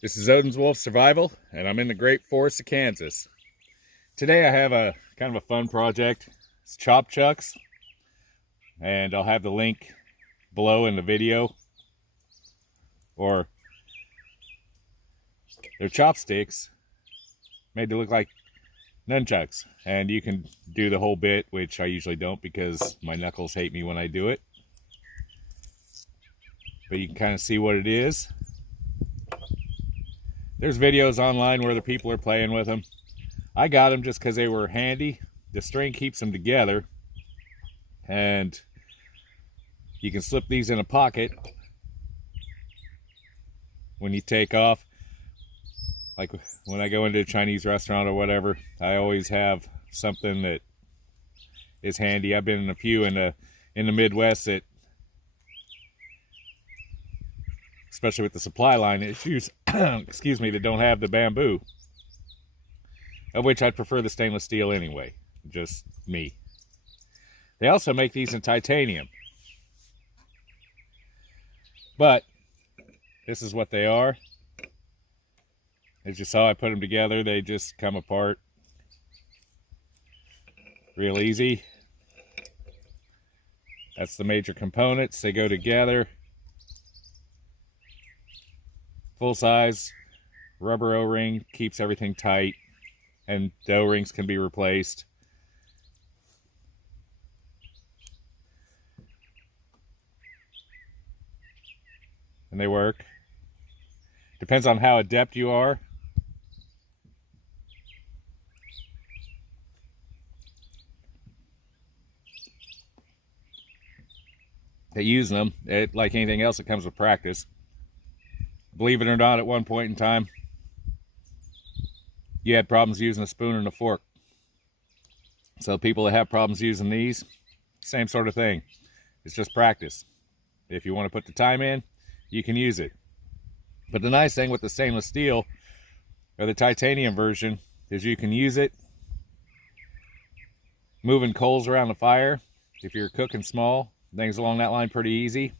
This is Odin's Wolf Survival, and I'm in the great forest of Kansas. Today I have a kind of a fun project. It's Chopchucks, and I'll have the link below in the video. Or they're chopsticks made to look like nunchucks, and you can do the whole bit, which I usually don't because my knuckles hate me when I do it. But you can kind of see what it is. There's videos online where the people are playing with them. I got them just because they were handy. The string keeps them together. And you can slip these in a pocket when you take off. Like when I go into a Chinese restaurant or whatever, I always have something that is handy. I've been in a few in the Midwest that, especially with the supply line issues, excuse me, that don't have the bamboo, of which I'd prefer the stainless steel anyway, just me. They also make these in titanium, but this is what they are. As you saw, I put them together. They just come apart real easy. That's the major components. They go together. Full size rubber O-ring keeps everything tight, and the O-rings can be replaced. And they work. Depends on how adept you are. At using them, like anything else, it comes with practice. Believe it or not, at one point in time, you had problems using a spoon and a fork. So people that have problems using these, same sort of thing. It's just practice. If you want to put the time in, you can use it. But the nice thing with the stainless steel, or the titanium version, is you can use it moving coals around the fire. If you're cooking small, things along that line, pretty easy.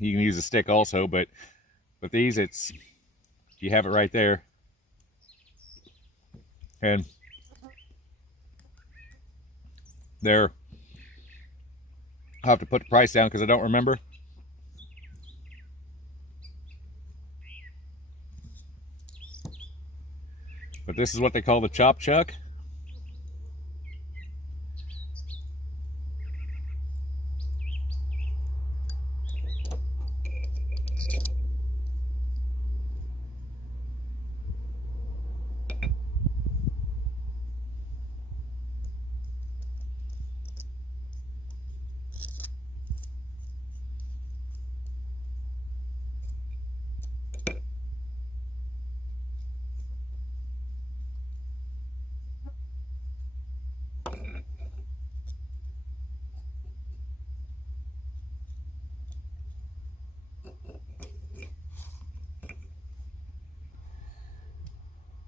You can use a stick also, but with these, it's, you have it right there. And they're, I'll have to put the price down because I don't remember. But this is what they call the Chopchuck.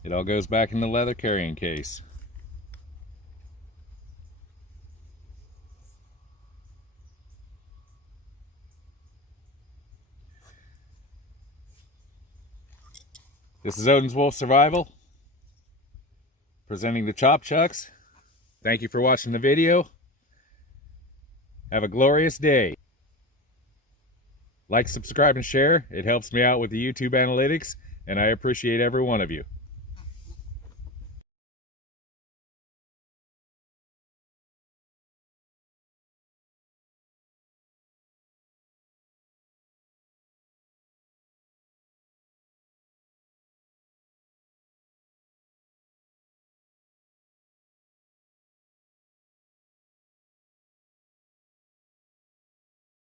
It all goes back in the leather carrying case. This is Odin's Wolf Survival, presenting the Chopchucks. Thank you for watching the video. Have a glorious day. Like, subscribe, and share. It helps me out with the YouTube analytics, and I appreciate every one of you.